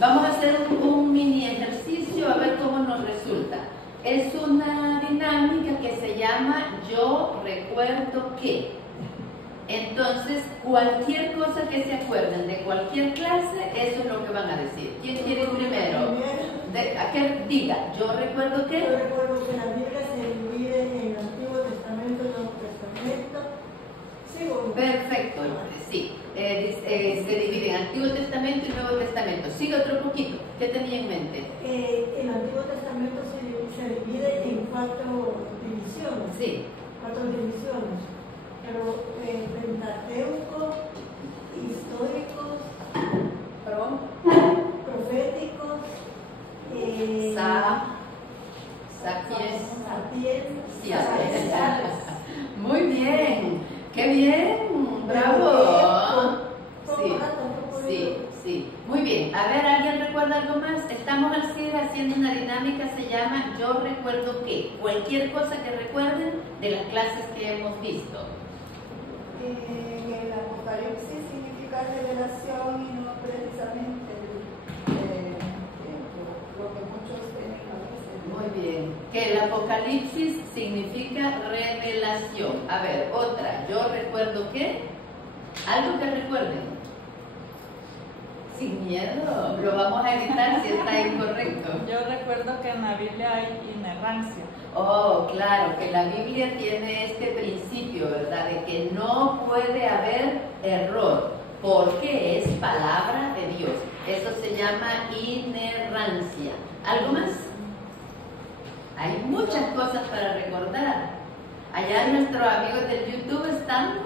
Vamos a hacer un mini ejercicio a ver cómo nos resulta. Es una dinámica que se llama Yo recuerdo que. Entonces, cualquier cosa que se acuerden de cualquier clase, eso es lo que van a decir. ¿Quién quiere ir primero? ¿A qué diga? Yo recuerdo que. Yo recuerdo que la Biblia se divide en el Antiguo Testamento y el Nuevo Testamento. ¿Sí o no? Perfecto, sí. Se divide en Antiguo Testamento y Nuevo Testamento. Sigue otro poquito. ¿Qué tenía en mente? El Antiguo Testamento se divide en 4 divisiones. Sí. 4 divisiones. Pero Pentateuco, históricos, proféticos, Sapiens. Muy bien. ¡Qué bien! ¡Bravo! Sí. Muy bien. A ver, ¿alguien recuerda algo más? Estamos haciendo una dinámica, se llama Yo recuerdo que. Cualquier cosa que recuerden de las clases que hemos visto. El Apocalipsis significa revelación y no precisamente lo que muchos tienen a veces. Muy bien. Que el Apocalipsis significa revelación. A ver, otra. Yo recuerdo que. Algo que recuerden. Sin miedo. Lo vamos a editar si está incorrecto. Yo recuerdo que en la Biblia hay inerrancia. Oh, claro, que la Biblia tiene este principio, ¿verdad? De que no puede haber error, porque es palabra de Dios. Eso se llama inerrancia. ¿Algo más? Hay muchas cosas para recordar. Allá nuestros amigos del YouTube están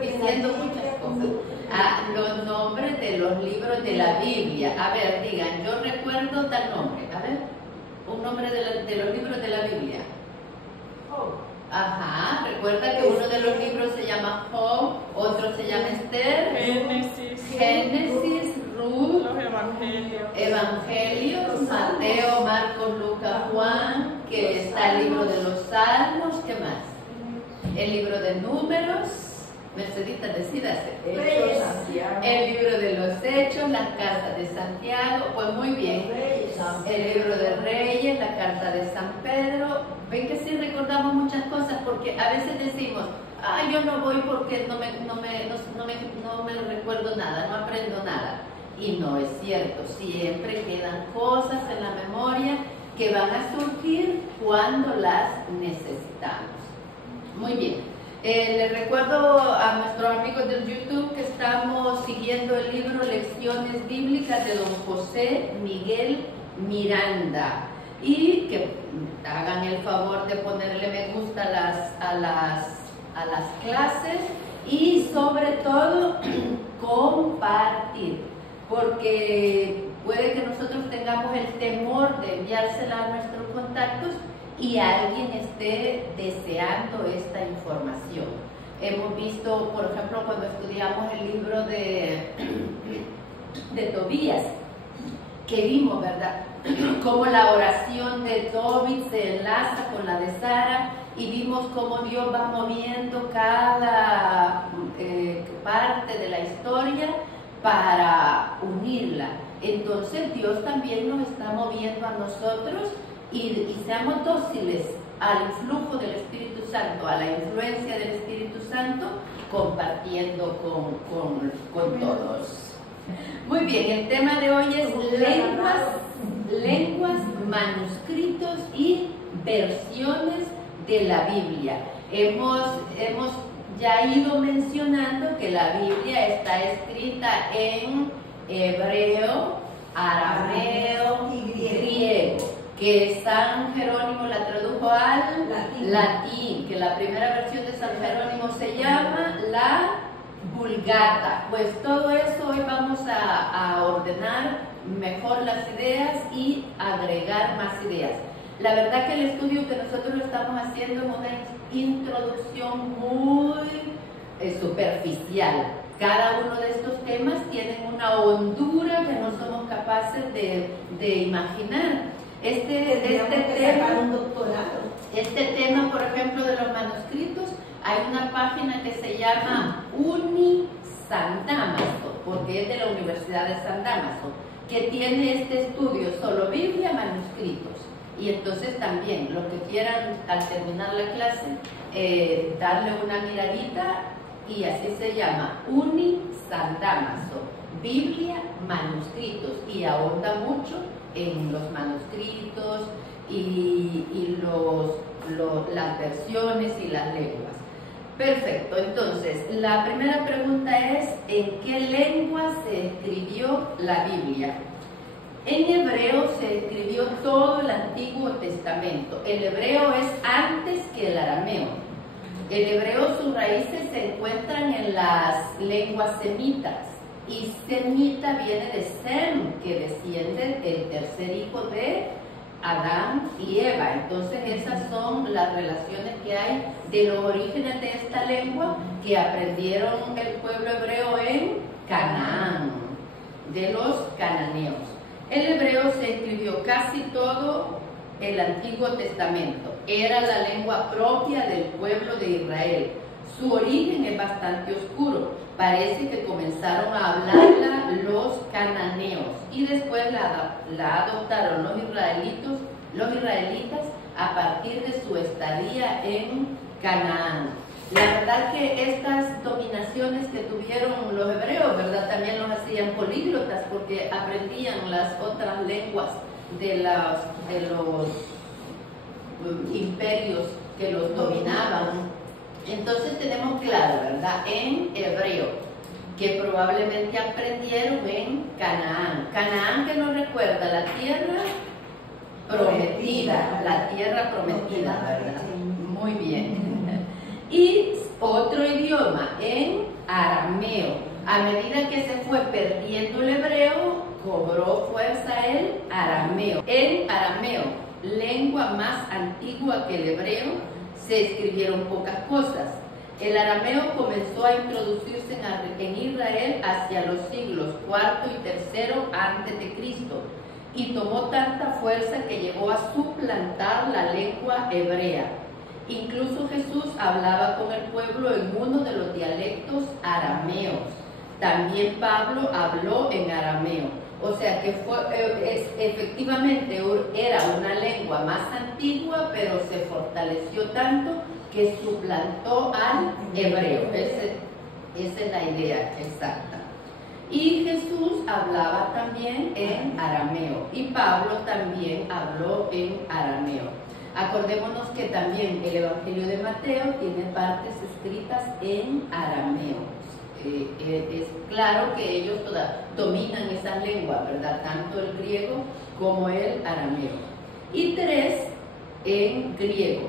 diciendo muchas cosas. Los nombres de los libros de la Biblia. A ver, digan, yo recuerdo tal nombre. A ver. Un nombre de los libros de la Biblia. Ajá, recuerda que uno de los libros se llama Job, otro se llama Esther, Génesis, Ruth, los Evangelios, Mateo, Marcos, Lucas, Juan, que está el libro de los Salmos, ¿qué más? El libro de Números, Mercedita, decídase. El libro de los Hechos, las cartas de Santiago, pues muy bien. El libro de Reyes, la carta de San Pedro. Ven que sí recordamos muchas cosas porque a veces decimos, yo no voy porque no me recuerdo nada, no aprendo nada. Y no es cierto, siempre quedan cosas en la memoria que van a surgir cuando las necesitamos. Muy bien. Les recuerdo a nuestros amigos del YouTube que estamos siguiendo el libro Lecciones Bíblicas de don José Miguel Miranda y que hagan el favor de ponerle me gusta a las clases y sobre todo compartir, porque puede que nosotros tengamos el temor de enviársela a nuestros contactos y alguien esté deseando esta información. Hemos visto, por ejemplo, cuando estudiamos el libro de Tobías, que vimos, ¿verdad?, cómo la oración de Tobit se enlaza con la de Sara y vimos cómo Dios va moviendo cada parte de la historia para unirla. Entonces Dios también nos está moviendo a nosotros y seamos dóciles al influjo del Espíritu Santo, a la influencia del Espíritu Santo, compartiendo con todos. Muy bien, el tema de hoy es lenguas, manuscritos y versiones de la Biblia. Hemos ya ido mencionando que la Biblia está escrita en hebreo, arameo y griego, que San Jerónimo la tradujo al latín, que la primera versión de San Jerónimo se llama la Vulgata. Pues todo eso hoy vamos a ordenar mejor las ideas y agregar más ideas. La verdad que el estudio que nosotros estamos haciendo es una introducción muy superficial. Cada uno de estos temas tiene una hondura que no somos capaces de imaginar. Este tema, por ejemplo, de los manuscritos, hay una página que se llama Uni San Damaso, porque es de la Universidad de San Damaso. que tiene este estudio solo Biblia, manuscritos. Y entonces también, los que quieran al terminar la clase, darle una miradita, y así se llama, Uni San Damaso, Biblia, manuscritos, y ahonda mucho en los manuscritos y las versiones y las lenguas. Perfecto, entonces la primera pregunta es: ¿en qué lengua se escribió la Biblia? En hebreo se escribió todo el Antiguo Testamento. El hebreo es antes que el arameo. El hebreo, sus raíces se encuentran en las lenguas semitas, y semita viene de Sem, que desciende del tercer hijo de Adán y Eva. Entonces esas son las relaciones que hay de los orígenes de esta lengua que aprendieron el pueblo hebreo en Canaán, de los cananeos. El hebreo se escribió casi todo el Antiguo Testamento. Era la lengua propia del pueblo de Israel. Su origen es bastante oscuro. Parece que comenzaron a hablarla los cananeos y después la adoptaron los israelitas a partir de su estadía en Canaán. La verdad que estas dominaciones que tuvieron los hebreos, ¿verdad?, también los hacían políglotas, porque aprendían las otras lenguas de los imperios que los dominaban. Entonces tenemos claro, ¿verdad?, en hebreo, que probablemente aprendieron en Canaán. Canaán, que nos recuerda la tierra prometida, ¿verdad? Muy bien. Y otro idioma, en arameo. A medida que se fue perdiendo el hebreo, cobró fuerza el arameo. El arameo, lengua más antigua que el hebreo, se escribieron pocas cosas. El arameo comenzó a introducirse en Israel hacia los siglos IV y III antes de Cristo, y tomó tanta fuerza que llegó a suplantar la lengua hebrea. Incluso Jesús hablaba con el pueblo en uno de los dialectos arameos. También Pablo habló en arameo. O sea que efectivamente era una lengua más antigua, pero se fortaleció tanto que suplantó al hebreo. Esa es la idea exacta. Y Jesús hablaba también en arameo, y Pablo también habló en arameo. Acordémonos que también el Evangelio de Mateo tiene partes escritas en arameo. Es claro que ellos dominan esas lenguas, ¿verdad? Tanto el griego como el arameo. Y 3 en griego.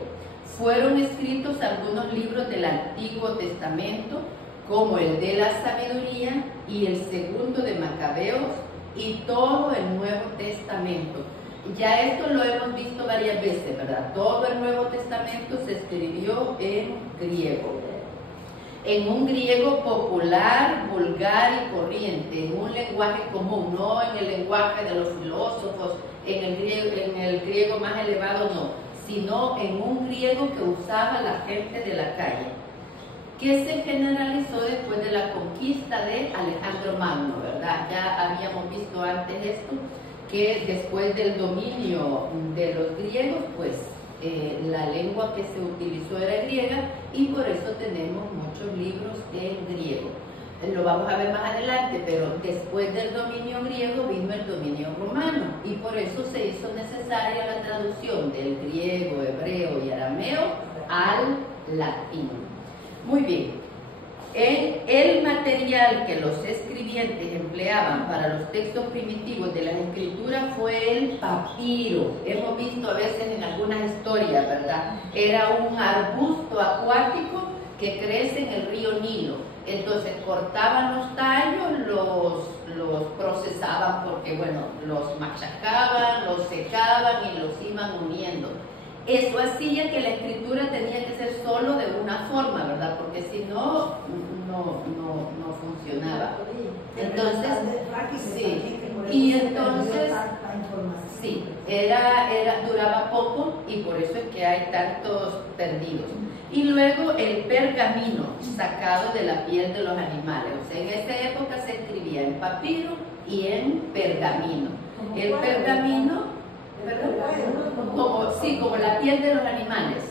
Fueron escritos algunos libros del Antiguo Testamento, como el de la sabiduría y el segundo de Macabeos, y todo el Nuevo Testamento. Ya esto lo hemos visto varias veces, ¿verdad? Todo el Nuevo Testamento se escribió en griego. En un griego popular, vulgar y corriente, en un lenguaje común, no en el lenguaje de los filósofos, en el griego más elevado, no, sino en un griego que usaba la gente de la calle, que se generalizó después de la conquista de Alejandro Magno, ¿verdad? Ya habíamos visto antes esto, que después del dominio de los griegos, pues la lengua que se utilizó era griega, y por eso tenemos muchos libros en griego. Lo vamos a ver más adelante, pero después del dominio griego vino el dominio romano, y por eso se hizo necesaria la traducción del griego, hebreo y arameo al latín. Muy bien. El material que los escribientes empleaban para los textos primitivos de las escrituras fue el papiro. Hemos visto a veces en algunas historias, ¿verdad? Era un arbusto acuático que crece en el río Nilo. Entonces cortaban los tallos, los procesaban porque, bueno, los machacaban, los secaban y los iban uniendo. Eso hacía que la escritura tenía que ser solo de una forma, ¿verdad? Porque si no, no funcionaba. Entonces, sí, y entonces, sí, duraba poco, y por eso es que hay tantos perdidos. Y luego el pergamino, sacado de la piel de los animales. O sea, en esa época se escribía en papiro y en pergamino. El pergamino, como la piel de los animales.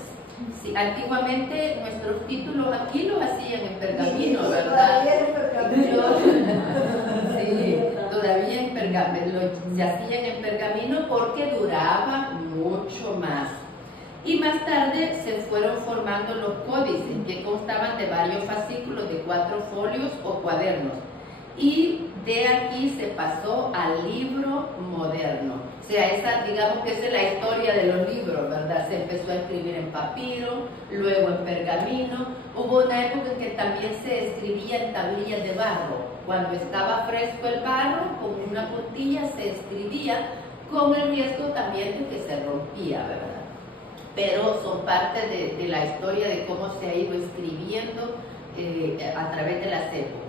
Sí, antiguamente nuestros títulos aquí los hacían en pergamino, ¿verdad? Sí, todavía en pergamino, se hacían en pergamino porque duraba mucho más. Y más tarde se fueron formando los códices, que constaban de varios fascículos de 4 folios o cuadernos. Y de aquí se pasó al libro moderno. O sea, esa, digamos que esa es la historia de los libros, ¿verdad? Se empezó a escribir en papiro, luego en pergamino. Hubo una época en que también se escribía en tablillas de barro. Cuando estaba fresco el barro, con una puntilla se escribía, con el riesgo también de que se rompía, ¿verdad? Pero son parte de la historia de cómo se ha ido escribiendo a través de las épocas.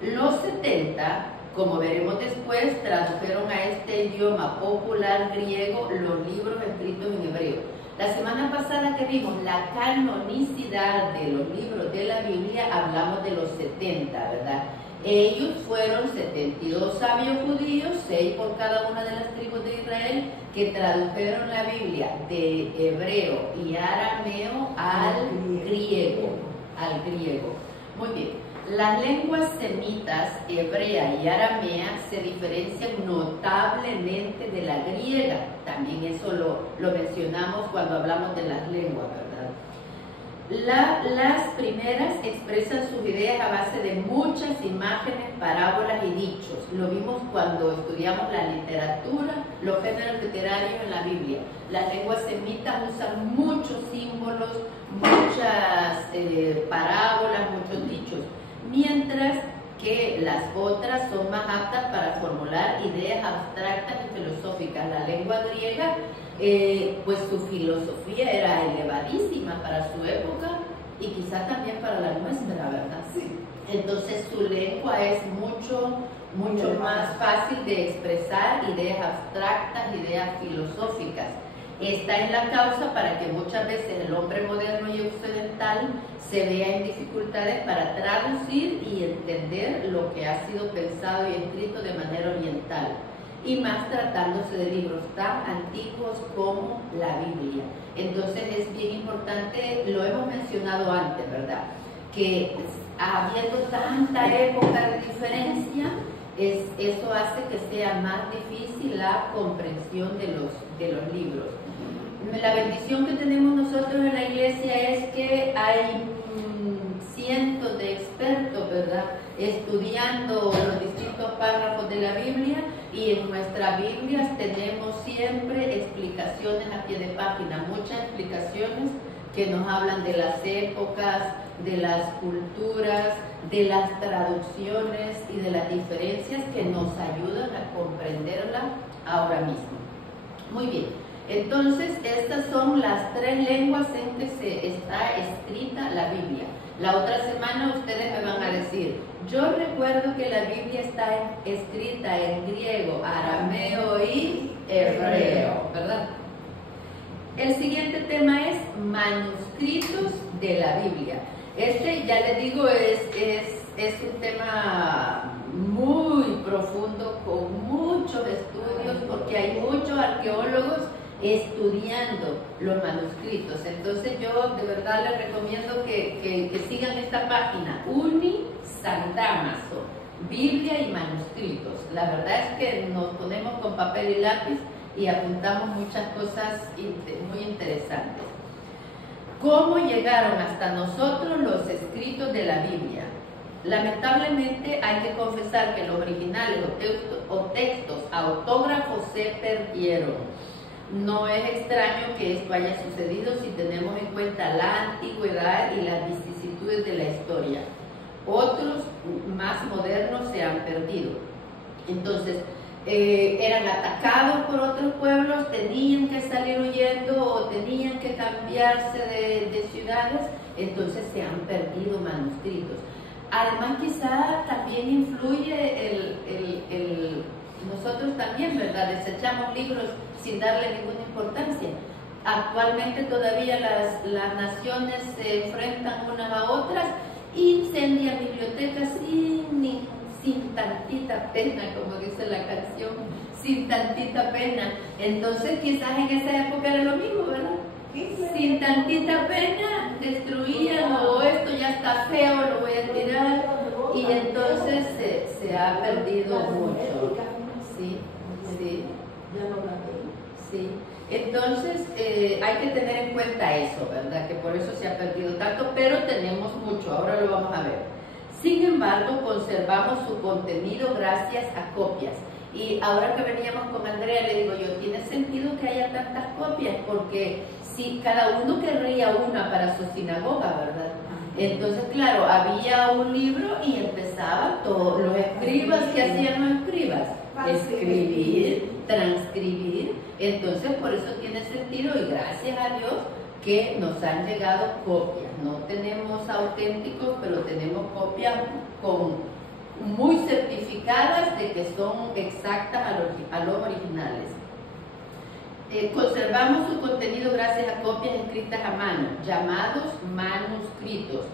Los 70, como veremos después, tradujeron a este idioma popular griego los libros escritos en hebreo. La semana pasada que vimos la canonicidad de los libros de la Biblia, hablamos de los 70, ¿verdad? Ellos fueron 72 sabios judíos, 6 por cada una de las tribus de Israel, que tradujeron la Biblia de hebreo y arameo al griego. Muy bien. Las lenguas semitas, hebrea y aramea, se diferencian notablemente de la griega. También eso lo mencionamos cuando hablamos de las lenguas, ¿verdad? Las primeras expresan sus ideas a base de muchas imágenes, parábolas y dichos. Lo vimos cuando estudiamos la literatura, los géneros literarios en la Biblia. Las lenguas semitas usan muchos símbolos, muchas parábolas, muchos dichos, mientras que las otras son más aptas para formular ideas abstractas y filosóficas. La lengua griega, pues su filosofía era elevadísima para su época y quizás también para la nuestra, ¿verdad? Sí. Entonces su lengua es mucho más fácil de expresar ideas abstractas, ideas filosóficas. Esta es la causa para que muchas veces el hombre moderno y occidental se vea en dificultades para traducir y entender lo que ha sido pensado y escrito de manera oriental, y más tratándose de libros tan antiguos como la Biblia. Entonces es bien importante, lo hemos mencionado antes, ¿verdad?, que habiendo tanta época de diferencia, eso hace que sea más difícil la comprensión de los libros. La bendición que tenemos nosotros en la iglesia es que hay cientos de expertos, ¿verdad?, estudiando los distintos párrafos de la Biblia, y en nuestras Biblias tenemos siempre explicaciones a pie de página, muchas explicaciones que nos hablan de las épocas, de las culturas, de las traducciones y de las diferencias que nos ayudan a comprenderla ahora mismo. Muy bien, entonces estas son las 3 lenguas en que está escrita la Biblia. La otra semana ustedes me van a decir, yo recuerdo que la Biblia está escrita en griego, arameo y hebreo, ¿verdad? El siguiente tema es manuscritos de la Biblia. Este, ya les digo, es un tema muy profundo, con muchos estudios, porque hay muchos arqueólogos estudiando los manuscritos. Entonces yo de verdad les recomiendo que sigan esta página, Uni San Damaso, Biblia y manuscritos. La verdad es que nos ponemos con papel y lápiz y apuntamos muchas cosas muy interesantes. ¿Cómo llegaron hasta nosotros los escritos de la Biblia? Lamentablemente hay que confesar que los originales o textos autógrafos se perdieron. No es extraño que esto haya sucedido si tenemos en cuenta la antigüedad y las vicisitudes de la historia. Otros más modernos se han perdido. Entonces, eran atacados por otros pueblos, tenían que salir huyendo o tenían que cambiarse de ciudades, entonces se han perdido manuscritos. Además, quizá también influye nosotros también, ¿verdad?, desechamos libros sin darle ninguna importancia. Actualmente todavía las naciones se enfrentan unas a otras, incendian bibliotecas sin tantita pena, como dice la canción, sin tantita pena. Entonces quizás en esa época era lo mismo, ¿verdad? Sin tantita pena destruían, o esto ya está feo, lo voy a tirar, y entonces se ha perdido mucho. Sí, sí. Sí. Entonces hay que tener en cuenta eso, ¿verdad? Que por eso se ha perdido tanto, pero tenemos mucho, ahora lo vamos a ver. Sin embargo, conservamos su contenido gracias a copias. Y ahora que veníamos con Andrea, le digo yo, tiene sentido que haya tantas copias, porque si cada uno querría una para su sinagoga, ¿verdad? Entonces, claro, había un libro y empezaban todos los escribas. ¿Qué hacían los escribas? Escribir, transcribir. Entonces, por eso tiene sentido, y gracias a Dios que nos han llegado copias. No tenemos auténticos, pero tenemos copias muy certificadas de que son exactas a los originales. Conservamos su contenido gracias a copias escritas a mano, llamados manuscritos.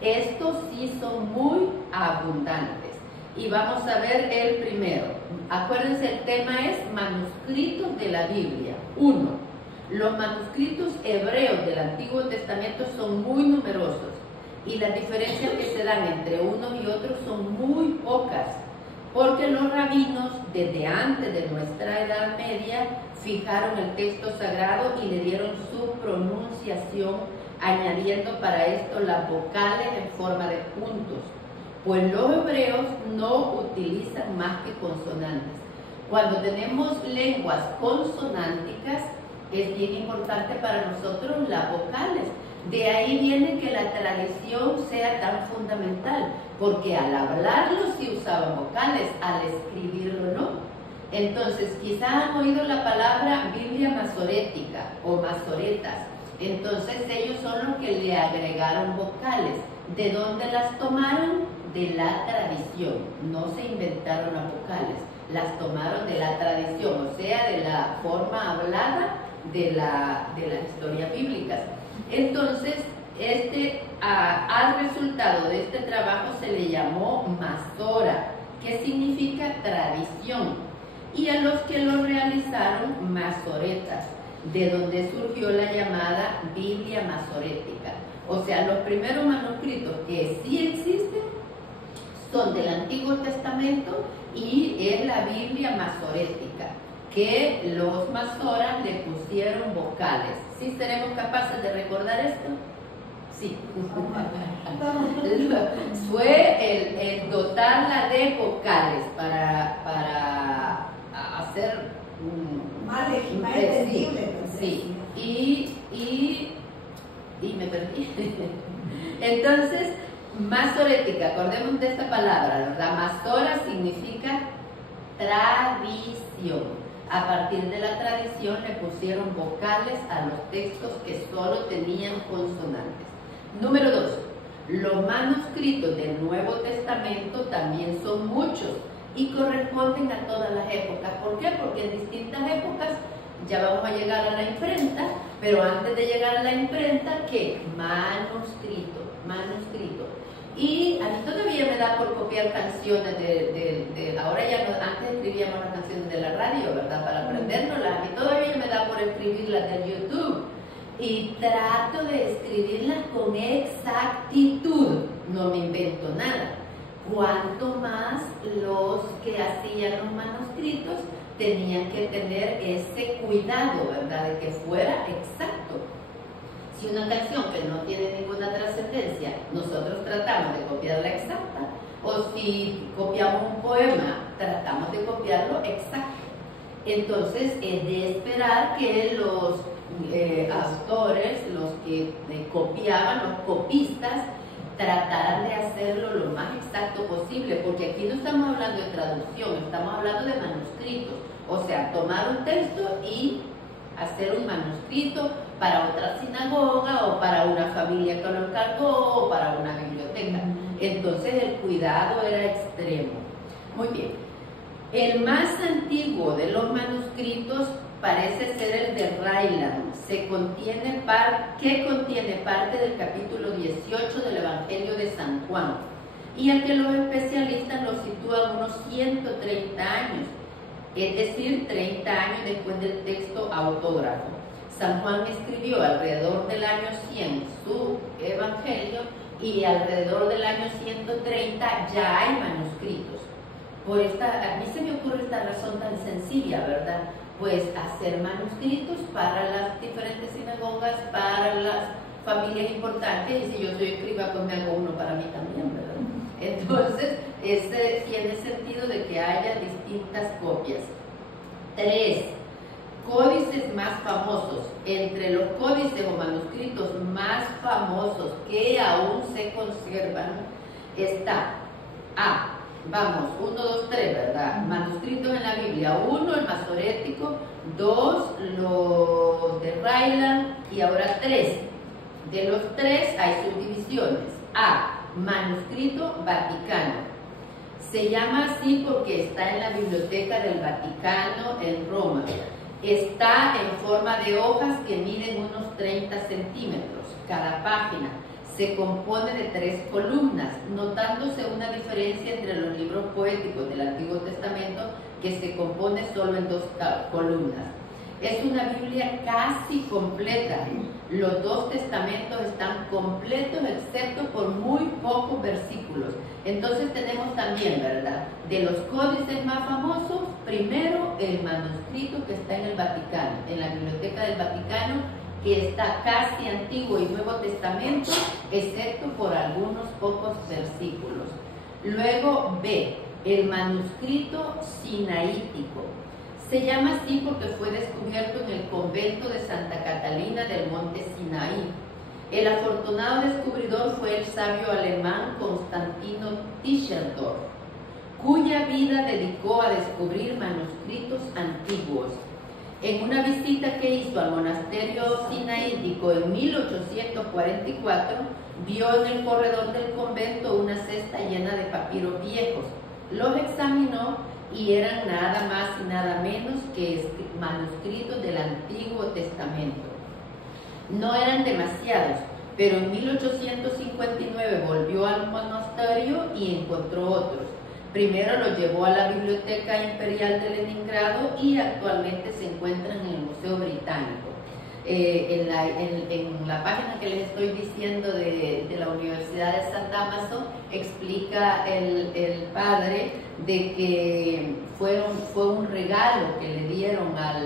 Estos sí son muy abundantes. Y vamos a ver el primero. Acuérdense, el tema es manuscritos de la Biblia. 1. Los manuscritos hebreos del Antiguo Testamento son muy numerosos, y las diferencias que se dan entre unos y otros son muy pocas, porque los rabinos, desde antes de nuestra Edad Media, fijaron el texto sagrado y le dieron su pronunciación, añadiendo para esto las vocales en forma de puntos, pues los hebreos no utilizan más que consonantes. Cuando tenemos lenguas consonánticas, es bien importante para nosotros las vocales. De ahí viene que la tradición sea tan fundamental, porque al hablarlo sí usaban vocales, al escribirlo no. Entonces, quizás han oído la palabra Biblia masorética o masoretas. Entonces, ellos son los que le agregaron vocales. ¿De dónde las tomaron? De la tradición. No se inventaron las vocales, las tomaron de la tradición, o sea, de la forma hablada de las historias bíblicas. Entonces, al resultado de este trabajo se le llamó Masora, que significa tradición, y a los que lo realizaron masoretas, de donde surgió la llamada Biblia masorética. O sea, los primeros manuscritos que sí existen son del Antiguo Testamento y es la Biblia masorética, que los masoras le pusieron vocales. ¿Sí seremos capaces de recordar esto? Sí. Fue el dotarla de vocales para hacer más entendible. Sí. Y me perdí. Entonces, masorética, acordemos de esta palabra, ¿verdad? Masora significa tradición. A partir de la tradición le pusieron vocales a los textos que solo tenían consonantes. Número 2. Los manuscritos del Nuevo Testamento también son muchos y corresponden a todas las épocas. ¿Por qué? Porque en distintas épocas ya vamos a llegar a la imprenta, pero antes de llegar a la imprenta, ¿qué? Manuscrito. Y a mí todavía me da por copiar canciones ahora ya no, antes escribíamos las canciones de la radio, ¿verdad? Para aprendérnoslas. A mí todavía me da por escribirlas de YouTube. Y trato de escribirlas con exactitud. No me invento nada. Cuanto más los que hacían los manuscritos tenían que tener ese cuidado, ¿verdad? De que fuera exacto. Si una canción que no tiene ninguna trascendencia, nosotros tratamos de copiarla exacta, o si copiamos un poema, tratamos de copiarlo exacto. Entonces, es de esperar que los autores, los que copiaban, los copistas, trataran de hacerlo lo más exacto posible, porque aquí no estamos hablando de traducción, estamos hablando de manuscritos. O sea, tomar un texto y hacer un manuscrito para otra sinagoga o para una familia que lo encargó o para una biblioteca. Entonces el cuidado era extremo. Muy bien. El más antiguo de los manuscritos parece ser el de Ryland, que contiene parte del capítulo 18 del Evangelio de San Juan. y el que los especialistas lo sitúan unos 130 años, es decir, 30 años después del texto autógrafo. San Juan escribió alrededor del año 100 su evangelio y alrededor del año 130 ya hay manuscritos. A mí se me ocurre esta razón tan sencilla, ¿verdad? Pues hacer manuscritos para las diferentes sinagogas, para las familias importantes, y si yo soy escriba, pues me hago uno para mí también, ¿verdad? Entonces, tiene sentido de que haya distintas copias. 3. Códices más famosos. Entre los códices o manuscritos más famosos que aún se conservan está vamos, 1, 2, 3, ¿verdad? Manuscritos en la Biblia. 1, el masorético. 2, los de Ryland. Y ahora 3. De los 3 hay subdivisiones. Manuscrito Vaticano. Se llama así porque está en la Biblioteca del Vaticano en Roma. Está en forma de hojas que miden unos 30 centímetros cada página. Se compone de 3 columnas, notándose una diferencia entre los libros poéticos del Antiguo Testamento, que se compone solo en 2 columnas. Es una Biblia casi completa. Los 2 testamentos están completos excepto por muy pocos versículos. Entonces tenemos también, ¿verdad?, de los códices más famosos, primero el manuscrito que está en el Vaticano, en la Biblioteca del Vaticano, que está casi Antiguo y Nuevo Testamento, excepto por algunos pocos versículos. Luego B, el manuscrito sinaítico. Se llama así porque fue descubierto en el convento de Santa Catalina del Monte Sinaí. El afortunado descubridor fue el sabio alemán Constantino Tischendorf, cuya vida dedicó a descubrir manuscritos antiguos. En una visita que hizo al monasterio sinaítico en 1844, vio en el corredor del convento una cesta llena de papiros viejos. Los examinó y eran nada más y nada menos que manuscritos del Antiguo Testamento. No eran demasiados, pero en 1859 volvió al monasterio y encontró otros. Primero los llevó a la Biblioteca Imperial de Leningrado y actualmente se encuentran en el Museo Británico. En la página que les estoy diciendo de la Universidad de San Damaso, explica el padre de que fue un regalo que le dieron a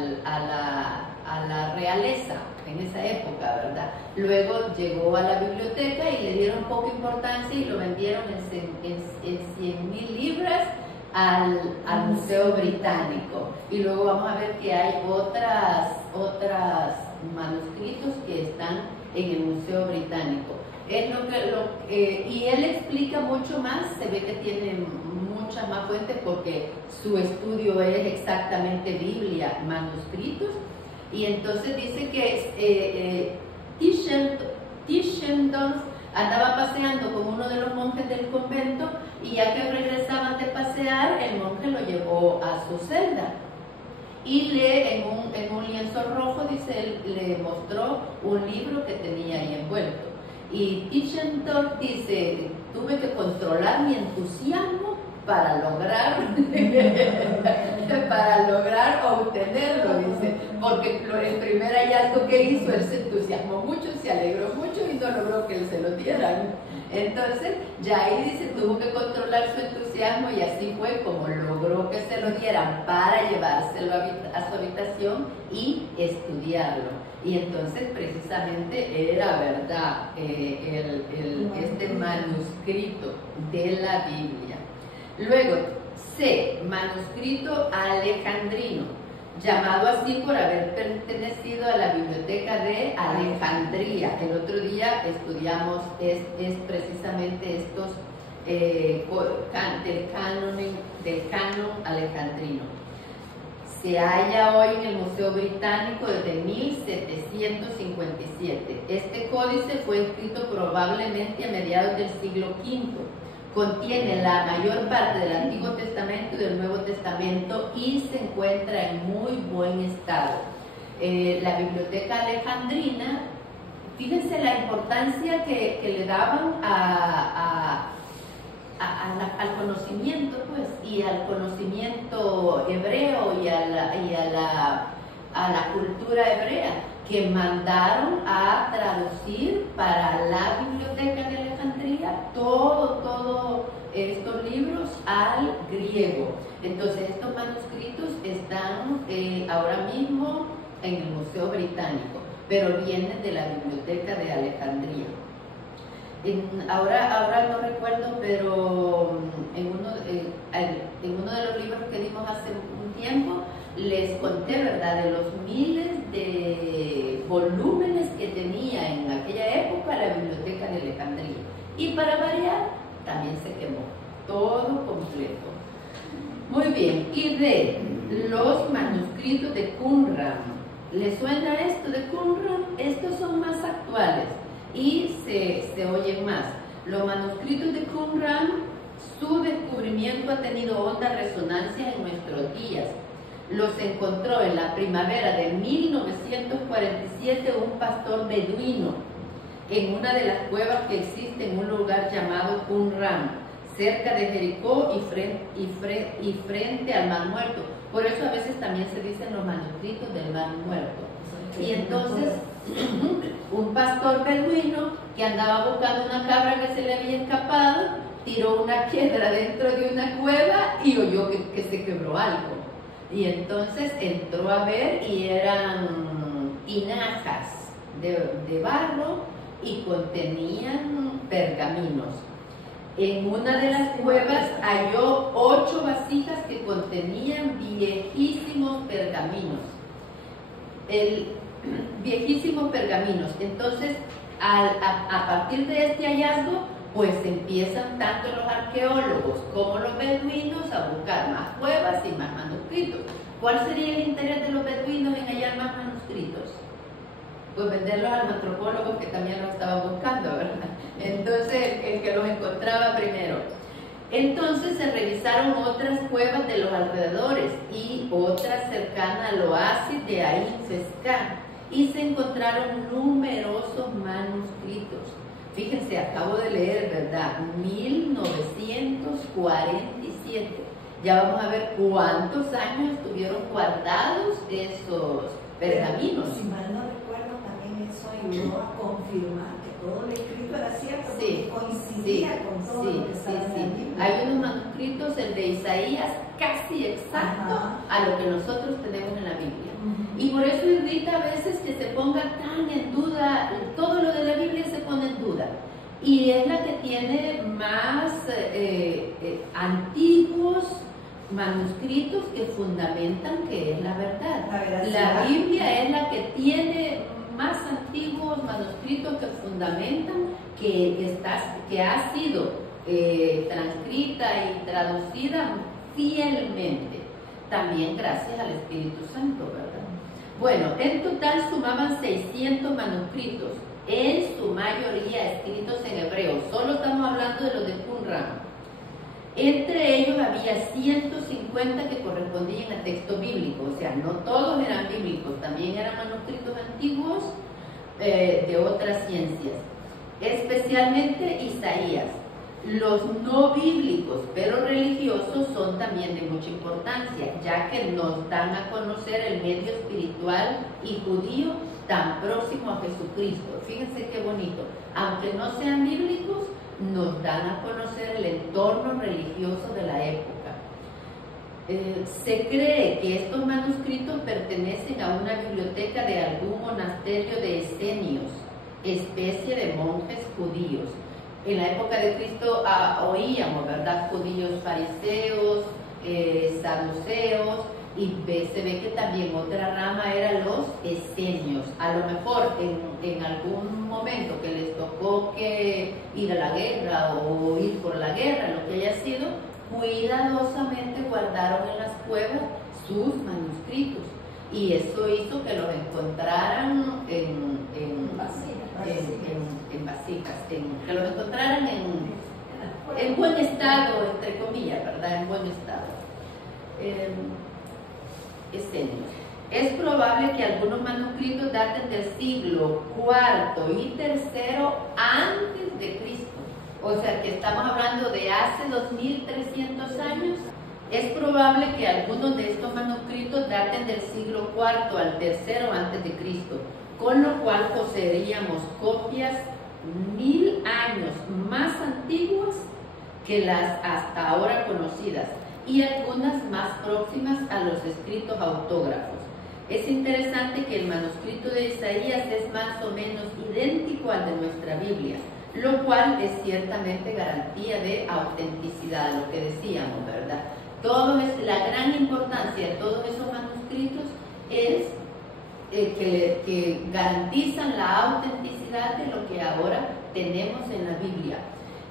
la realeza en esa época, ¿verdad? Luego llegó a la biblioteca y le dieron poca importancia y lo vendieron en 100.000 libras al Museo Británico. Y luego vamos a ver que hay otras manuscritos que están en el Museo Británico. Y él explica mucho más, se ve que tiene muchas más fuentes porque su estudio es exactamente Biblia, manuscritos. Y entonces dice que Tischendorf andaba paseando con uno de los monjes del convento y ya que regresaban de pasear, el monje lo llevó a su celda y en un lienzo rojo, dice él, le mostró un libro que tenía ahí envuelto. Y Tischendorf dice, tuve que controlar mi entusiasmo para lograr obtenerlo, dice, porque el primer hallazgo que hizo, él se entusiasmó mucho, se alegró mucho y no logró que él se lo dieran. Entonces, ya ahí dice, tuvo que controlar su entusiasmo y así fue como logró que se lo dieran para llevárselo a su habitación y estudiarlo. Y entonces, precisamente, era verdad este manuscrito de la Biblia. Luego, C, manuscrito alejandrino, llamado así por haber pertenecido a la biblioteca de Alejandría. El otro día estudiamos es precisamente estos del canon alejandrino. Se halla hoy en el Museo Británico desde 1757. Este códice fue escrito probablemente a mediados del siglo V. Contiene la mayor parte del Antiguo Testamento y del Nuevo Testamento y se encuentra en muy buen estado. La biblioteca alejandrina, fíjense la importancia que le daban a al conocimiento, pues, y al conocimiento hebreo y a la cultura hebrea, que mandaron a traducir para la Biblioteca de Alejandría todos estos libros al griego. Entonces estos manuscritos están ahora mismo en el Museo Británico, pero vienen de la Biblioteca de Alejandría. Ahora no recuerdo, pero en uno de los libros que dimos hace un tiempo les conté, ¿verdad?, de los miles de volúmenes que tenía en aquella época la Biblioteca de Alejandría. Y para variar, también se quemó todo completo. Muy bien, y de los manuscritos de Qumran, ¿les suena esto de Qumran? Estos son más actuales y se oyen más. Los manuscritos de Qumran, su descubrimiento ha tenido honda resonancia en nuestros días. Los encontró en la primavera de 1947 un pastor beduino en una de las cuevas que existe en un lugar llamado Qumran, cerca de Jericó y frente al Mar Muerto. Por eso a veces también se dicen los manuscritos del Mar Muerto. Y entonces un pastor beduino que andaba buscando una cabra que se le había escapado, tiró una piedra dentro de una cueva y oyó que se quebró algo. Y entonces entró a ver y eran tinajas de barro y contenían pergaminos. En una de las cuevas halló 8 vasijas que contenían viejísimos pergaminos. Viejísimos pergaminos. Entonces, a partir de este hallazgo, pues empiezan tanto los arqueólogos como los beduinos a buscar más cuevas y más manuscritos. ¿Cuál sería el interés de los beduinos en hallar más manuscritos? Pues venderlos a los antropólogos que también los estaban buscando, ¿verdad? Entonces, el que los encontraba primero. Entonces se revisaron otras cuevas de los alrededores y otras cercanas al oasis de Ain Fesca, y se encontraron numerosos manuscritos. Fíjense, acabo de leer, ¿verdad? 1947. Ya vamos a ver cuántos años estuvieron guardados esos pergaminos. Si mal no recuerdo, también eso ayudó a confirmar que todo lo escrito era cierto, sí, coincidía con todo lo que estaba en la Biblia. Hay unos manuscritos, el de Isaías, casi exacto a lo que nosotros tenemos en la Biblia. Y por eso irrita a veces que se ponga tan en duda, todo lo de la Biblia se pone en duda. Y es la que tiene más antiguos manuscritos que fundamentan que es la verdad. La Biblia es la que tiene más antiguos manuscritos que fundamentan que ha sido transcrita y traducida fielmente, también gracias al Espíritu Santo, ¿verdad? Bueno, en total sumaban 600 manuscritos, en su mayoría escritos en hebreo. Solo estamos hablando de los de Qumran. Entre ellos había 150 que correspondían a texto bíblico, o sea, no todos eran bíblicos, también eran manuscritos antiguos de otras ciencias, especialmente Isaías. Los no bíblicos, pero religiosos, son también de mucha importancia, ya que nos dan a conocer el medio espiritual y judío tan próximo a Jesucristo. Fíjense qué bonito, aunque no sean bíblicos, nos dan a conocer el entorno religioso de la época. Se cree que estos manuscritos pertenecen a una biblioteca de algún monasterio de esenios, especie de monjes judíos. En la época de Cristo oíamos, ¿verdad?, judíos fariseos, saduceos, y se ve que también otra rama eran los esenios. A lo mejor en algún momento que les tocó que ir a la guerra o ir por la guerra, lo que haya sido, cuidadosamente guardaron en las cuevas sus manuscritos, y eso hizo que los encontraran en vasijas, que los encontraran en buen estado, entre comillas, ¿verdad? En buen estado. Es probable que algunos manuscritos daten del siglo IV y III antes de Cristo. o sea que estamos hablando de hace 2300 años, es probable que algunos de estos manuscritos daten del siglo IV al III antes de Cristo, con lo cual poseeríamos copias 1000 años más antiguas que las hasta ahora conocidas y algunas más próximas a los escritos autógrafos. Es interesante que el manuscrito de Isaías es más o menos idéntico al de nuestra Biblia, lo cual es ciertamente garantía de autenticidad, lo que decíamos, ¿verdad? La gran importancia de todos esos manuscritos es que garantizan la autenticidad de lo que ahora tenemos en la Biblia.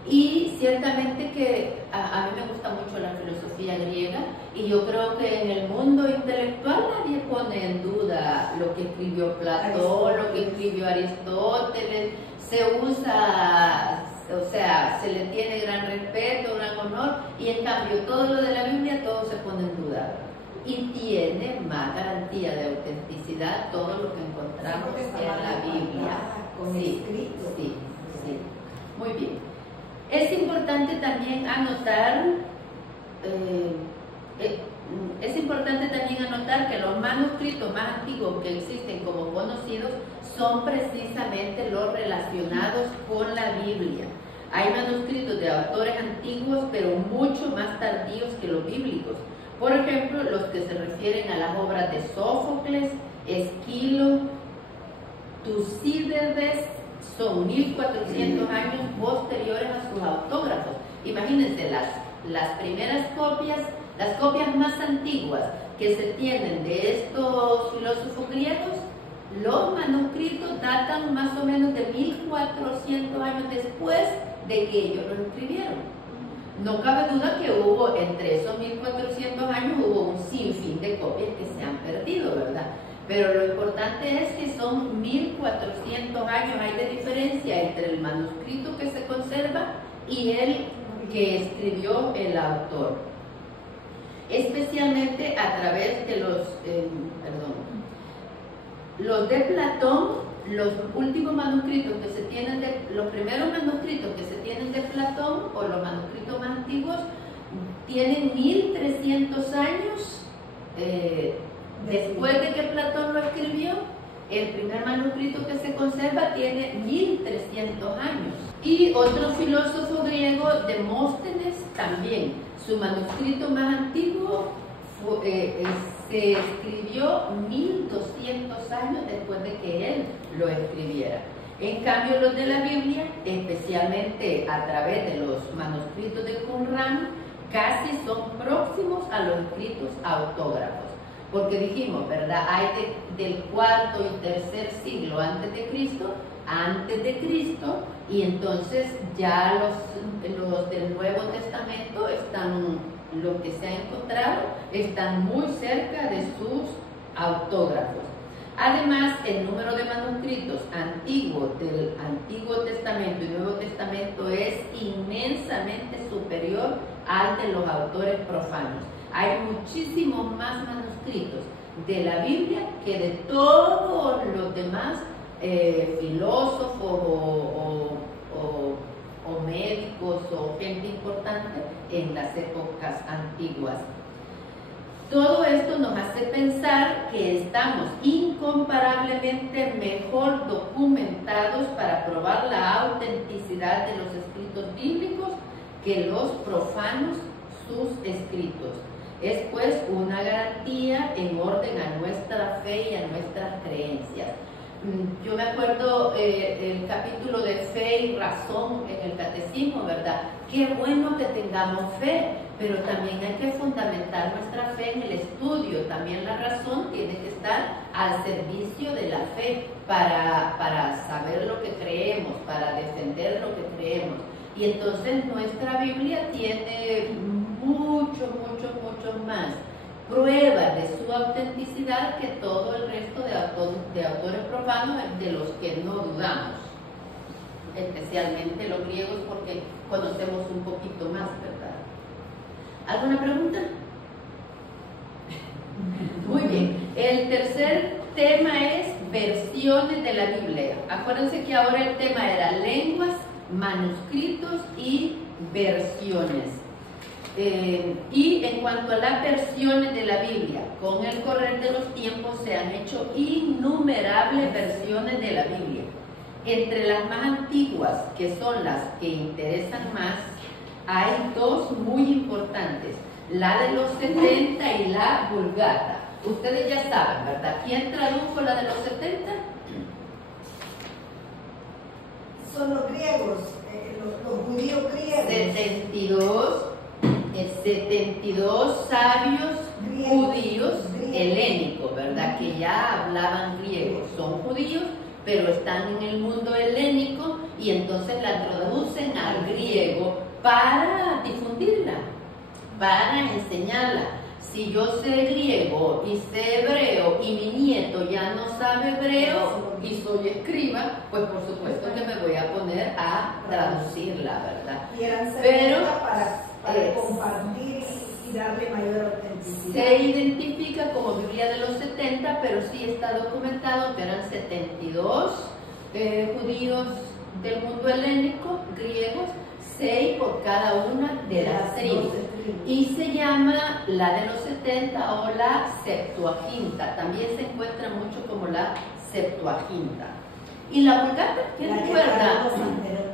Y ciertamente que a mí me gusta mucho la filosofía griega y yo creo que en el mundo intelectual nadie pone en duda lo que escribió Platón, lo que escribió Aristóteles, se usa, o sea, se le tiene gran respeto, gran honor, y en cambio todo lo de la Biblia todo se pone en duda. Y tiene más garantía de autenticidad todo lo que encontramos en la Biblia. Sí, sí, sí. Muy bien. Es importante también anotar, que los manuscritos más antiguos que existen como conocidos son precisamente los relacionados con la Biblia. Hay manuscritos de autores antiguos, pero mucho más tardíos que los bíblicos. Por ejemplo, los que se refieren a las obras de Sófocles, Esquilo, Tucídides, son 1400 años posteriores a sus autógrafos. Imagínense, las primeras copias, las copias más antiguas que se tienen de estos filósofos griegos, los manuscritos datan más o menos de 1400 años después de que ellos lo escribieron. No cabe duda que hubo, entre esos 1400 años, hubo un sinfín de copias que se han perdido, ¿verdad? Pero lo importante es que son 1400 años, hay de diferencia entre el manuscrito que se conserva y el que escribió el autor. Especialmente a través de los de Platón, los últimos manuscritos que se tienen los primeros manuscritos que se tienen de Platón, o los manuscritos más antiguos, tienen 1300 años después de que Platón lo escribió. El primer manuscrito que se conserva tiene 1300 años. Y otro filósofo griego, Demóstenes, también. Su manuscrito más antiguo se escribió 1200 años después de que él lo escribiera. En cambio, los de la Biblia, especialmente a través de los manuscritos de Qumran, casi son próximos a los escritos autógrafos. Porque dijimos, ¿verdad? Hay del cuarto y tercer siglo antes de Cristo, y entonces ya los del Nuevo Testamento están, lo que se ha encontrado, están muy cerca de sus autógrafos. Además, el número de manuscritos antiguos del Antiguo Testamento y Nuevo Testamento es inmensamente superior al de los autores profanos. Hay muchísimos más manuscritos de la Biblia que de todos los demás filósofos o médicos o gente importante en las épocas antiguas. Todo esto nos hace pensar que estamos incomparablemente mejor documentados para probar la autenticidad de los escritos bíblicos que los profanos sus escritos. Es pues una garantía en orden a nuestra fe y a nuestras creencias. Yo me acuerdo el capítulo de fe y razón en el catecismo, ¿verdad? Qué bueno que tengamos fe, pero también hay que fundamentar nuestra fe en el estudio. También la razón tiene que estar al servicio de la fe para saber lo que creemos, para defender lo que creemos. Y entonces nuestra Biblia tiene mucho más pruebas de su autenticidad que todo el resto de autores profanos, de los que no dudamos, especialmente los griegos, porque conocemos un poquito más, ¿verdad? ¿Alguna pregunta? Muy bien. El tercer tema es versiones de la Biblia. Acuérdense que ahora el tema era lenguas, manuscritos y versiones. Y en cuanto a las versiones de la Biblia, con el correr de los tiempos se han hecho innumerables versiones de la Biblia. Entre las más antiguas, que son las que interesan más, hay dos muy importantes, la de los 70 y la Vulgata. Ustedes ya saben, ¿verdad? ¿Quién tradujo la de los 70? Son los griegos, los judíos griegos. 72 sabios judíos helénicos, ¿verdad? Que ya hablaban griego. Son judíos, pero están en el mundo helénico y entonces la traducen al griego para difundirla, para enseñarla. Si yo sé griego y sé hebreo y mi nieto ya no sabe hebreo y soy escriba, pues por supuesto que me voy a poner a traducirla, ¿verdad? Y eran pero para compartir y darle mayor autenticidad. Se identifica como Biblia de los 70, pero sí está documentado que eran 72 judíos del mundo helénico, griegos, 6 por cada una de las tribus. Y se llama la de los 70 o la Septuaginta. También se encuentra mucho como la Septuaginta. ¿Y la Vulgata? ¿Quién recuerda?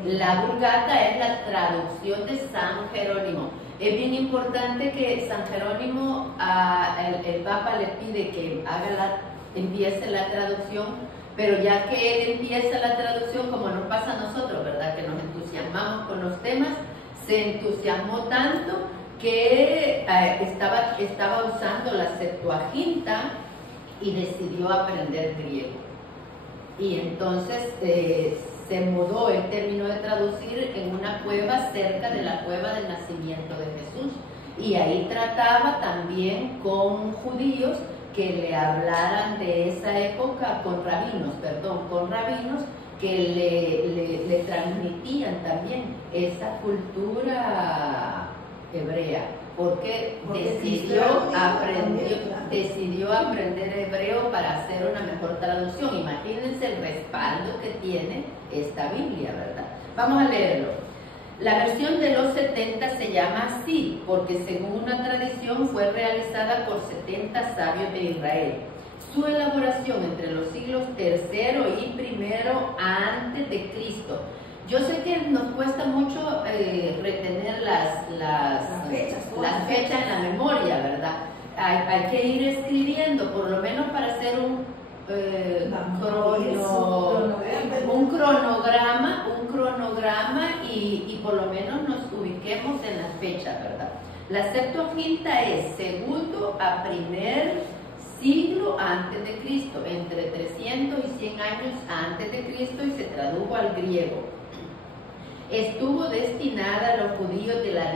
La Vulgata es la traducción de San Jerónimo. Es bien importante que San Jerónimo, el Papa le pide que empiece la traducción, pero ya que él empieza la traducción, como nos pasa a nosotros, ¿verdad? Que nos entusiasmamos con los temas, se entusiasmó tanto que estaba usando la Septuaginta y decidió aprender griego. Y entonces se mudó el término de traducir en una cueva cerca de la cueva del nacimiento de Jesús. Y ahí trataba también con judíos que le hablaran de esa época, con rabinos que le transmitían también esa cultura hebrea, porque decidió aprender hebreo para hacer una mejor traducción. Imagínense el respaldo que tiene esta Biblia, ¿verdad? Vamos a leerlo. La versión de los 70 se llama así porque según una tradición fue realizada por 70 sabios de Israel. Su elaboración entre los siglos III y I antes de Cristo. Yo sé que nos cuesta mucho retener las fechas en la memoria, ¿verdad? Hay que ir escribiendo, por lo menos para hacer un cronograma y por lo menos nos ubiquemos en las fechas, ¿verdad? La Septuaginta es segundo a primer siglo antes de Cristo, entre 300 y 100 años antes de Cristo, y se tradujo al griego. Estuvo destinada a los judíos de la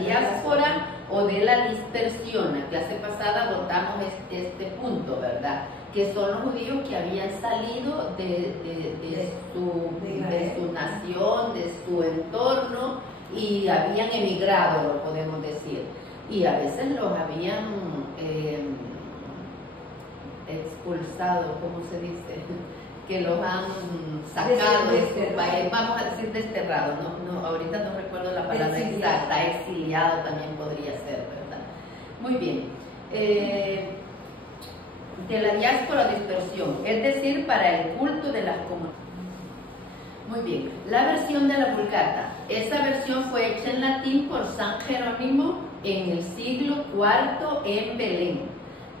diáspora o de la dispersión. La clase pasada votamos este punto, ¿verdad? Que son los judíos que habían salido de su nación, de su entorno, y habían emigrado, lo podemos decir. Y a veces los habían expulsado, ¿cómo se dice? Que los han sacado de su país, vamos a decir desterrado, no, ahorita no recuerdo la palabra exacta, exiliado también podría ser, ¿verdad? Muy bien. De la diáspora dispersión, es decir, para el culto de las comunidades. Muy bien, la versión de la Vulgata. Esta versión fue hecha en latín por San Jerónimo en el siglo IV en Belén.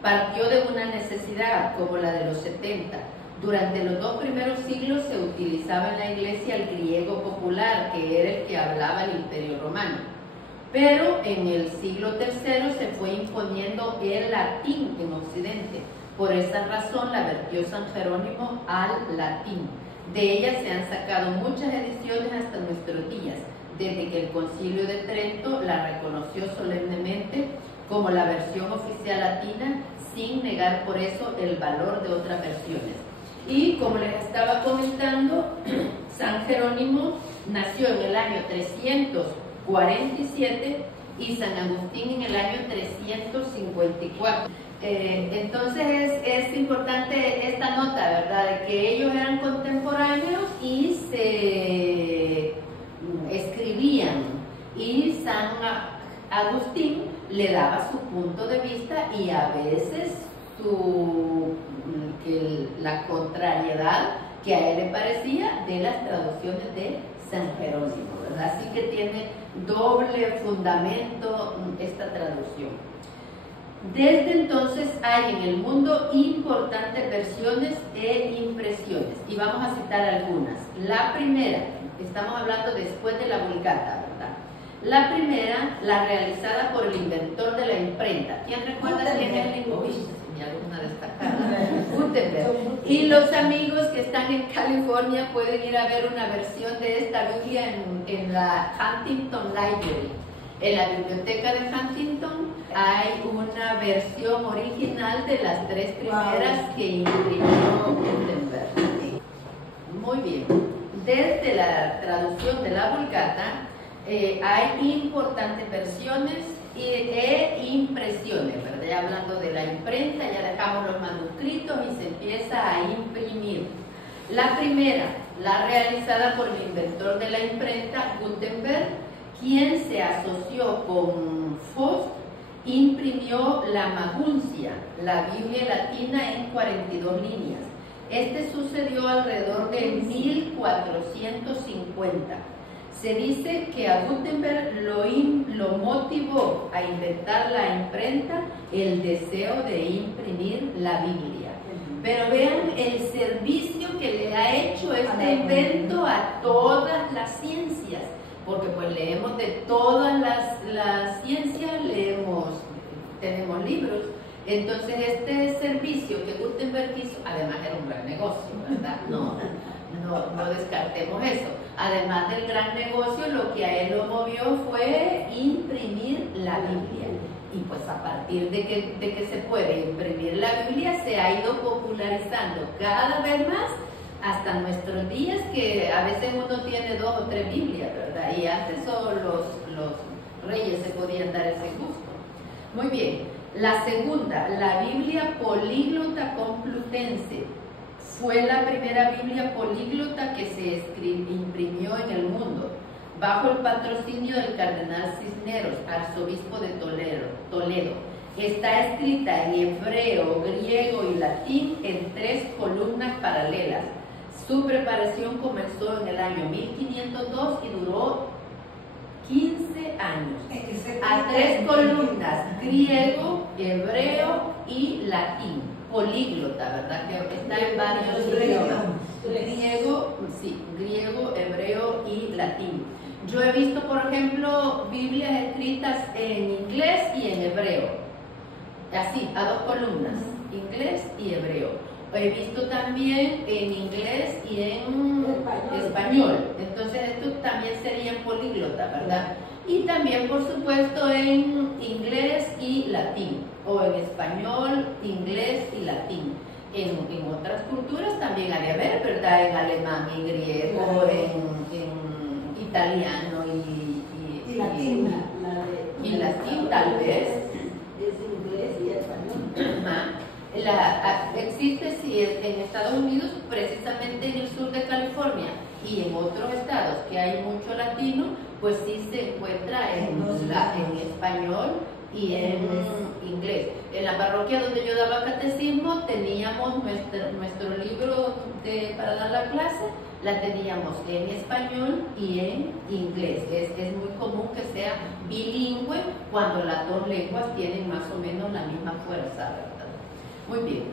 Partió de una necesidad como la de los 70. Durante los 2 primeros siglos se utilizaba en la iglesia el griego popular, que era el que hablaba el Imperio Romano. Pero en el siglo III se fue imponiendo el latín en Occidente. Por esa razón la vertió San Jerónimo al latín. De ella se han sacado muchas ediciones hasta nuestros días, desde que el Concilio de Trento la reconoció solemnemente como la versión oficial latina, sin negar por eso el valor de otras versiones. Y como les estaba comentando, San Jerónimo nació en el año 347 y San Agustín en el año 354. Entonces es importante esta nota, ¿verdad? De que ellos eran contemporáneos y se y San Agustín le daba su punto de vista y a veces la contrariedad que a él le parecía de las traducciones de San Jerónimo, ¿verdad? Así que tiene doble fundamento esta traducción. Desde entonces hay en el mundo importantes versiones e impresiones, y vamos a citar algunas. La primera, estamos hablando después de la Vulgata, ¿verdad? La primera, la realizada por el inventor de la imprenta. ¿Quién recuerda quién es el lingüista? Una destacada, Gutenberg. Y los amigos que están en California pueden ir a ver una versión de esta Biblia en la Huntington Library. En la biblioteca de Huntington hay una versión original de las 3 primeras que imprimió Gutenberg. Muy bien. Desde la traducción de la Vulgata hay importantes versiones e impresiones, ¿verdad? Ya hablando de la imprenta, ya dejamos los manuscritos y se empieza a imprimir. La primera, la realizada por el inventor de la imprenta, Gutenberg, quien se asoció con Faust, imprimió la Maguncia, la Biblia latina en 42 líneas. Este sucedió alrededor de 1450. Se dice que a Gutenberg lo motivó a inventar la imprenta el deseo de imprimir la Biblia. Pero vean el servicio que le ha hecho este invento a todas las ciencias, porque pues leemos de todas las ciencias, tenemos libros. Entonces este servicio que Gutenberg hizo, además era un gran negocio, ¿verdad? No descartemos eso. Además del gran negocio, lo que a él lo movió fue imprimir la Biblia. Y pues a partir de que se puede imprimir la Biblia, se ha ido popularizando cada vez más hasta nuestros días, que a veces uno tiene 2 o 3 Biblias, ¿verdad? Y antes solo los reyes se podían dar ese gusto. Muy bien. La segunda, la Biblia Políglota Complutense. Fue la primera Biblia políglota que se imprimió en el mundo, bajo el patrocinio del cardenal Cisneros, arzobispo de Toledo. Está escrita en hebreo, griego y latín en 3 columnas paralelas. Su preparación comenzó en el año 1502 y duró 15 años. A 3 columnas, griego, hebreo y latín. Políglota, ¿verdad? Que está en varios idiomas. Griego, hebreo y latín. Yo he visto, por ejemplo, Biblias escritas en inglés y en hebreo. Así, a 2 columnas, inglés y hebreo. He visto también en inglés y en español. Entonces, esto también sería políglota, ¿verdad? Y también, por supuesto, en inglés y latín, o en español, inglés y latín. En otras culturas también ha de haber, ¿verdad? En alemán y griego, en italiano y latín. Y latín, tal vez. Es inglés y español. Existe, sí, en Estados Unidos, precisamente en el sur de California y en otros estados que hay mucho latino, pues sí se encuentra en español y en inglés. En la parroquia donde yo daba catecismo teníamos nuestro libro para dar la clase, la teníamos en español y en inglés. Es muy común que sea bilingüe cuando las 2 lenguas tienen más o menos la misma fuerza, ¿verdad? Muy bien.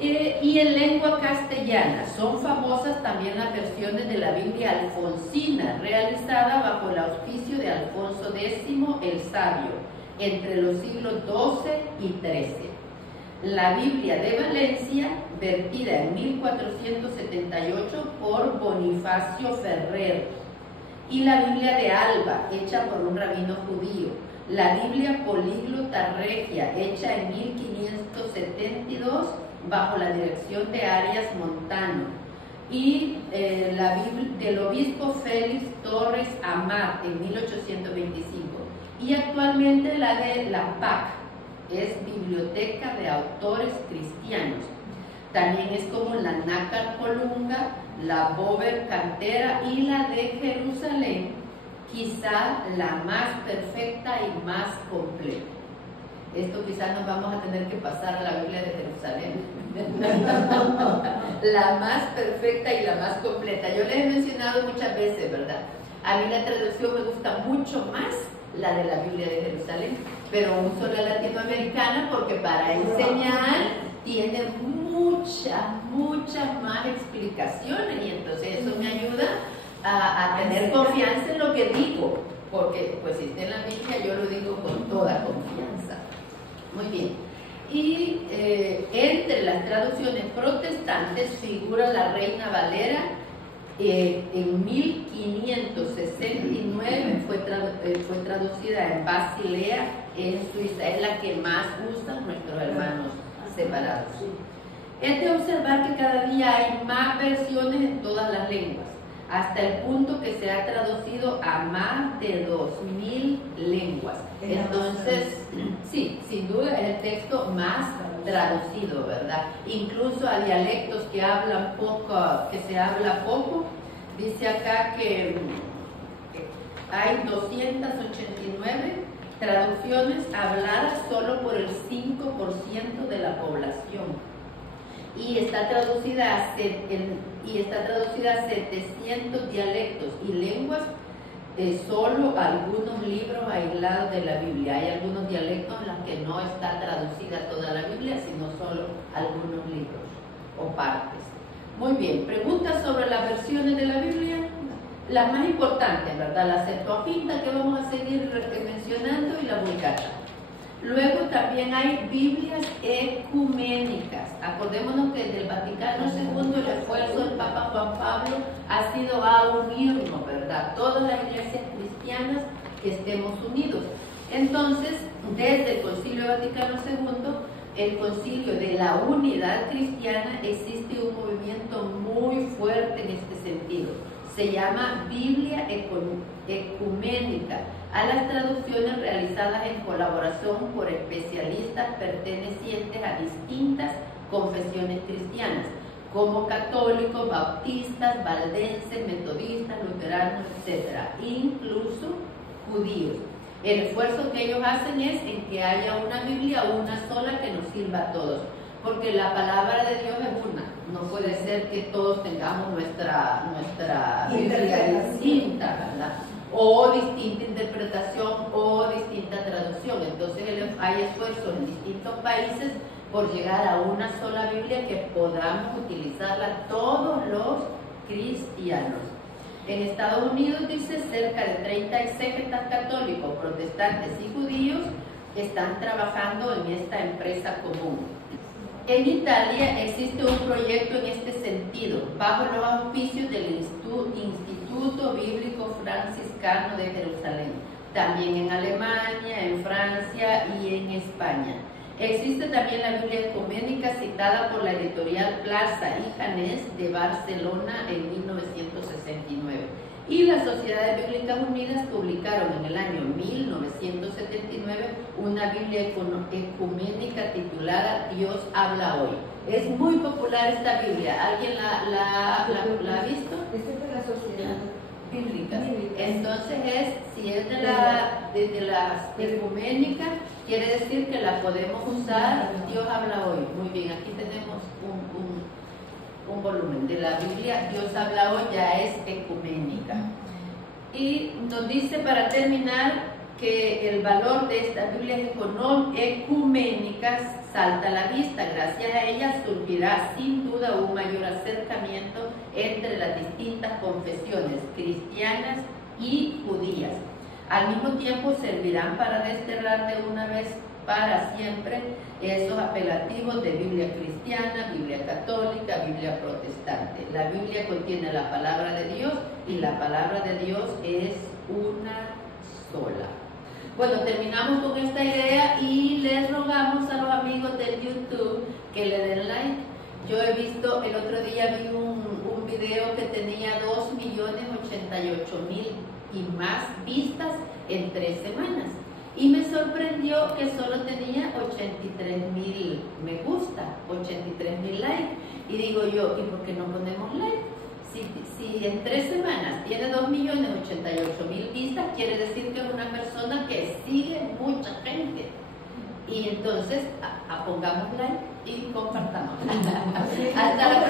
Y en lengua castellana son famosas también las versiones de la Biblia alfonsina, realizada bajo el auspicio de Alfonso X el Sabio, entre los siglos XII y XIII. La Biblia de Valencia, vertida en 1478 por Bonifacio Ferrer, y la Biblia de Alba, hecha por un rabino judío. La Biblia Políglota Regia, hecha en 1572 bajo la dirección de Arias Montano, y la Biblia del obispo Félix Torres Amat en 1825. Y actualmente la de la PAC, es Biblioteca de Autores Cristianos. También es como la Nácar Colunga, la Bover Cantera y la de Jerusalén, quizá la más perfecta y más completa. Esto quizás nos vamos a tener que pasar a la Biblia de Jerusalén. La más perfecta y la más completa. Yo les he mencionado muchas veces, ¿verdad? A mí la traducción me gusta mucho más la de la Biblia de Jerusalén, pero uso la latinoamericana porque para enseñar tiene muchas más explicaciones, y entonces eso me ayuda a tener confianza en lo que digo, porque pues si está en la Biblia yo lo digo con toda confianza. Muy bien. Y entre las traducciones protestantes figura la Reina Valera. En 1569 fue traducida en Basilea, en Suiza. Es la que más usan nuestros hermanos separados. Es de observar que cada día hay más versiones en todas las lenguas, hasta el punto que se ha traducido a más de 2000 lenguas. Entonces, sí, sin duda es el texto más traducido, ¿verdad? Incluso a dialectos que hablan poco, que se habla poco. Dice acá que hay 289 traducciones habladas solo por el 5% de la población, y está traducida a 700 dialectos y lenguas. Solo algunos libros aislados de la Biblia. Hay algunos dialectos en los que no está traducida toda la Biblia, sino solo algunos libros o partes. Muy bien, preguntas sobre las versiones de la Biblia. Las más importantes, ¿verdad? La Septuaginta, que vamos a seguir mencionando, y la Vulgata. Luego también hay Biblias ecuménicas. Acordémonos que desde el Vaticano II el esfuerzo del Papa Juan Pablo ha sido a unirnos, ¿verdad? Todas las iglesias cristianas que estemos unidos. Entonces, desde el Concilio Vaticano II, el Concilio de la Unidad Cristiana, existe un movimiento muy fuerte en este sentido. Se llama Biblia ecuménica, a las traducciones realizadas en colaboración por especialistas pertenecientes a distintas confesiones cristianas, como católicos, bautistas, valdenses, metodistas, luteranos, etc., incluso judíos. El esfuerzo que ellos hacen es en que haya una Biblia, una sola, que nos sirva a todos, porque la palabra de Dios es una. No puede ser que todos tengamos nuestra Biblia distinta, ¿verdad? O distinta interpretación o distinta traducción. Entonces hay esfuerzos en distintos países por llegar a una sola Biblia que podamos utilizarla todos los cristianos. En Estados Unidos, dice, cerca de 30 sectas católicos, protestantes y judíos están trabajando en esta empresa común. En Italia existe un proyecto en este sentido, bajo los auspicios del Instituto Bíblico Franciscano de Jerusalén, también en Alemania, en Francia y en España. Existe también la Biblia ecuménica citada por la editorial Plaza y Janés de Barcelona en 1969. Y las Sociedades Bíblicas Unidas publicaron en el año 1979 una Biblia ecuménica titulada Dios habla hoy. Es muy popular esta Biblia. ¿Alguien la ha visto? Esta es de la Sociedad Bíblica. Entonces si es de las ecuménicas, quiere decir que la podemos usar. Dios habla hoy. Muy bien, aquí tenemos un volumen de la Biblia. Dios habla hoy, ya es ecuménica. Y nos dice, para terminar, que el valor de estas Biblias ecuménicas salta a la vista. Gracias a ellas surgirá sin duda un mayor acercamiento entre las distintas confesiones cristianas y judías. Al mismo tiempo servirán para desterrar de una vez para siempre esos apelativos de Biblia cristiana, Biblia católica, Biblia protestante. La Biblia contiene la palabra de Dios y la palabra de Dios es una sola. Bueno, terminamos con esta idea y les rogamos a los amigos del YouTube que le den like. Yo he visto, el otro día vi un video que tenía 2.088.000 y más vistas en 3 semanas. Y me sorprendió que solo tenía 83.000 me gusta, 83.000 likes. Y digo yo, ¿y por qué no ponemos like? Si en 3 semanas tiene 2.088.000 vistas, quiere decir que es una persona que sigue mucha gente. Y entonces pongamos like y compartamos. Hasta la